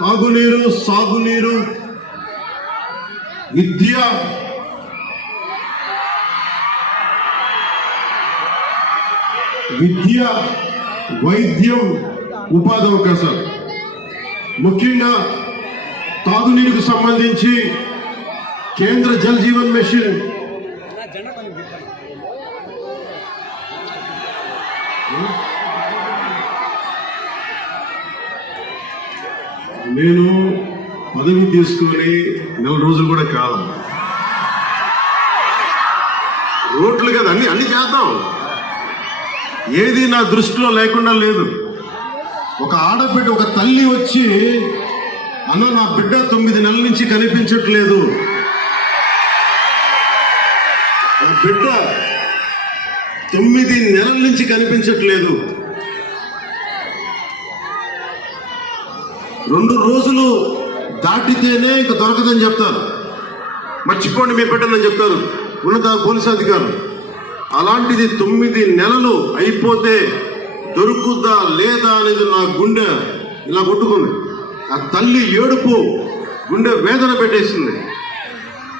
తాగునీరు, సాగునీరు, విద్య, వైద్యం, ఉపాధి అవకాశాలు. ముఖ్యంగా తాగునీరుకు సంబంధించి కేంద్ర జల్ జీవన్ మిషన్ నేను పదవి తీసుకొని 4 రోజులు కూడా కాదు. రోడ్లు కదా అన్ని చేద్దాం, ఏది నా దృష్టిలో లేకుండా లేదు. ఒక ఆడబిడ్డ, ఒక తల్లి వచ్చి అన్న నా బిడ్డ 9 నెలల నుంచి కనిపించట్లేదు, నా బిడ్డ 9 నెలల నుంచి కనిపించట్లేదు, 2 రోజులు దాటితేనే ఇంక దొరకదని చెప్తారు, మర్చిపోండి మీ బిడ్డని చెప్తారు ఉన్నత పోలీసు అధికారులు. అలాంటిది 9 నెలలు అయిపోతే దొరుకుద్దా లేదా అనేది నా గుండె ఇలా కొట్టుకుంది. ఆ తల్లి ఏడుపు గుండె వేదన పెట్టేసింది.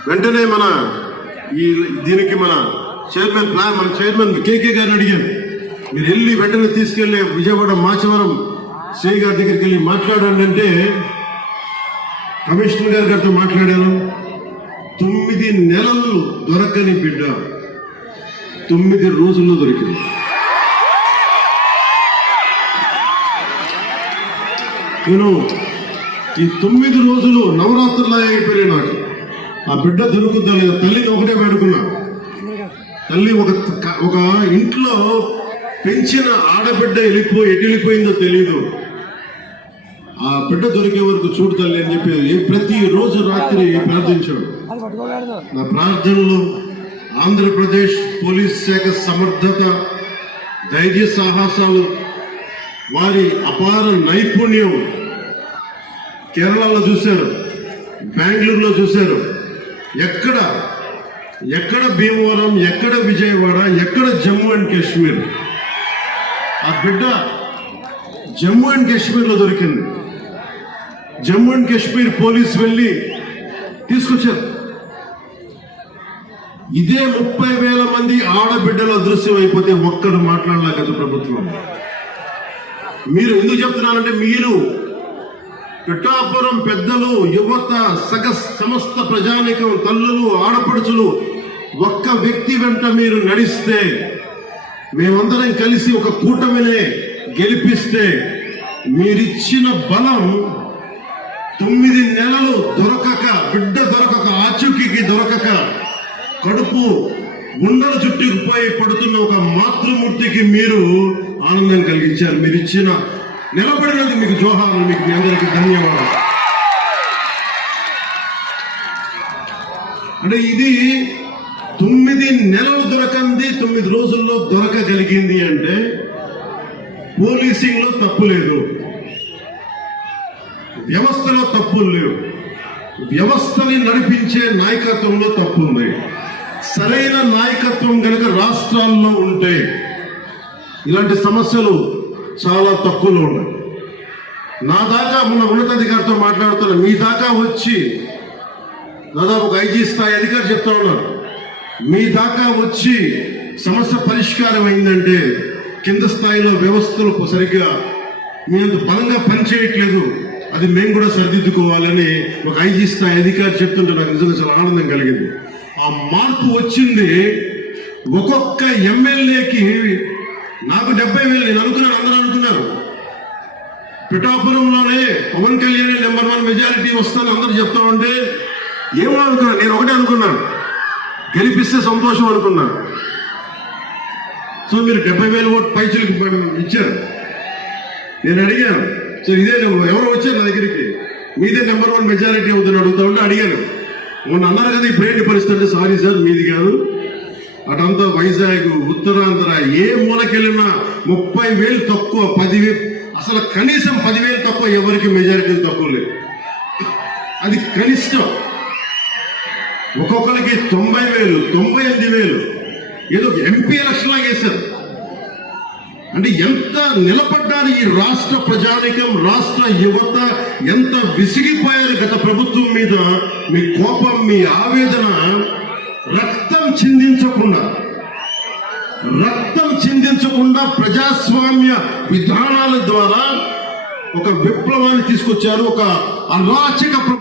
వెంటనే దీనికి మన చైర్మన్ కేకే గారిని అడిగాను, మీరు వెళ్ళి వెంటనే తీసుకెళ్లి విజయవాడ మాచవరం శ్రీ గారి దగ్గరికి వెళ్ళి మాట్లాడండి అంటే కమిషనర్ గారితో మాట్లాడాను. 9 నెలలు దొరకని బిడ్డ 9 రోజుల్లో దొరికింది. నేను ఈ 9 రోజులు నవరాత్రులా అయిపోయినాయి. నాకు ఆ బిడ్డ దొరుకుద్దా లేదా తల్లిని ఒకటే పెడుకున్నా. తల్లి ఒక ఇంట్లో పెంచిన ఆడబిడ్డ ఎటు వెళ్ళిపోయిందో తెలియదు. ఆ బిడ్డ దొరికే వరకు చూడు తల్లి అని చెప్పి ప్రతిరోజు రాత్రి ప్రార్థించాడు. నా ప్రార్థనలో ఆంధ్రప్రదేశ్ పోలీస్ శాఖ సమర్థత, ధైర్య సాహసాలు, వారి అపార నైపుణ్యం కేరళలో చూశారు, బెంగళూరులో చూశారు. ఎక్కడ భీమవరం, ఎక్కడ విజయవాడ, ఎక్కడ జమ్మూ అండ్ కాశ్మీర్. ఆ బిడ్డ జమ్మూ అండ్ కాశ్మీర్లో దొరికింది. జమ్మూ అండ్ కాశ్మీర్ పోలీసు వెళ్ళి తీసుకొచ్చారు. ఇదే 30,000 మంది ఆడబిడ్డలు అదృశ్యం అయిపోతే ఒక్కడు మాట్లాడలే కదా ప్రభుత్వం. మీరు ఎందుకు చెప్తున్నానంటే, మీరు పిఠాపురం పెద్దలు, యువత, సమస్త ప్రజానికం, తల్లులు, ఆడపడుచులు ఒక్క వ్యక్తి వెంట మీరు నడిస్తే, మేమందరం కలిసి ఒక కూటమినే గెలిపిస్తే, మీరిచ్చిన బలం 9 నెలలు దొరకక, బిడ్డ దొరకక, ఆచూకీకి దొరకక, కడుపు గుండెల చుట్టుకుపోయి పడుతున్న ఒక మాతృమూర్తికి మీరు ఆనందం కలిగించారు. మీరు ఇచ్చిన నిలబడినది మీకు జోహార్లు, మీకు మీ అందరికీ ధన్యవాదాలు. అంటే ఇది 9 నెలలు దొరకంది 9 రోజుల్లో దొరకగలిగింది అంటే పోలీసింగ్ లో తప్పు లేదు, వ్యవస్థలో తప్పులు లేవు, వ్యవస్థని నడిపించే నాయకత్వంలో తప్పు ఉంది. సరైన నాయకత్వం కనుక రాష్ట్రాల్లో ఉంటే ఇలాంటి సమస్యలు చాలా తక్కువలో ఉన్నాయి. నా దాకా ఉన్న ఉన్నతాధికారితో మాట్లాడుతున్న మీ దాకా వచ్చి దాదాపు ఒక ఐజీ స్థాయి అధికారి చెప్తా ఉన్నారు, మీ దాకా వచ్చి సమస్య పరిష్కారం అయిందంటే కింద స్థాయిలో వ్యవస్థలు సరిగ్గా మీ అంత బలంగా పనిచేయట్లేదు, అది మేము కూడా సరిదిద్దుకోవాలని ఒక ఐజీ స్థాయి అధికారి చెప్తుంటే నాకు నిజంగా చాలా ఆనందం కలిగింది. ఆ మార్పు వచ్చింది. ఒక్కొక్క ఎమ్మెల్యేకి నాకు 70,000 నేను అనుకున్నాను, అందరూ అనుకున్నారు. పిఠాపురంలోనే పవన్ కళ్యాణ్ నెంబర్ 1 మెజారిటీ వస్తాను అందరూ చెప్తా ఉంటే ఏమో అనుకున్నాను. నేను ఒకటే అనుకున్నాను, గెలిపిస్తే సంతోషం అనుకున్నాను. సో మీరు 70,000 ఓటు పైసలకి ఇచ్చారు. నేను అడిగాను, సో ఇదే ఎవరో వచ్చారు నా దగ్గరికి, మీదే నెంబర్ 1 మెజారిటీ అవుతుంది అడుగుతా ఉంటే అడిగాను. మొన్న అన్నారు కదా ఇప్పుడు ఏంటి పరిస్థితి అంటే, సారీ సార్ మీది కాదు, అటంతా వైజాగ్ ఉత్తరాంధ్ర ఏ మూలకెళ్ళినా 30,000 తక్కువ, 10,000 అసలు కనీసం 10,000 తక్కువ ఎవరికి మెజారిటీలు తక్కువ లేదు. అది కనిష్టం. ఒక్కొక్కరికి 90,000 98,000 ఏదో ఎంపీ ఎలక్షన్ లాగా వేశారు. అంటే ఎంత నిలబడ్డారు ఈ రాష్ట్ర ప్రజానికం, రాష్ట్ర యువత ఎంత విసిగిపోయారు గత ప్రభుత్వం మీద. మీ కోపం, మీ ఆవేదన రక్తం చిందించకుండా ప్రజాస్వామ్య విధానాల ద్వారా ఒక విప్లవాన్ని తీసుకొచ్చారు. ఒక అరాచక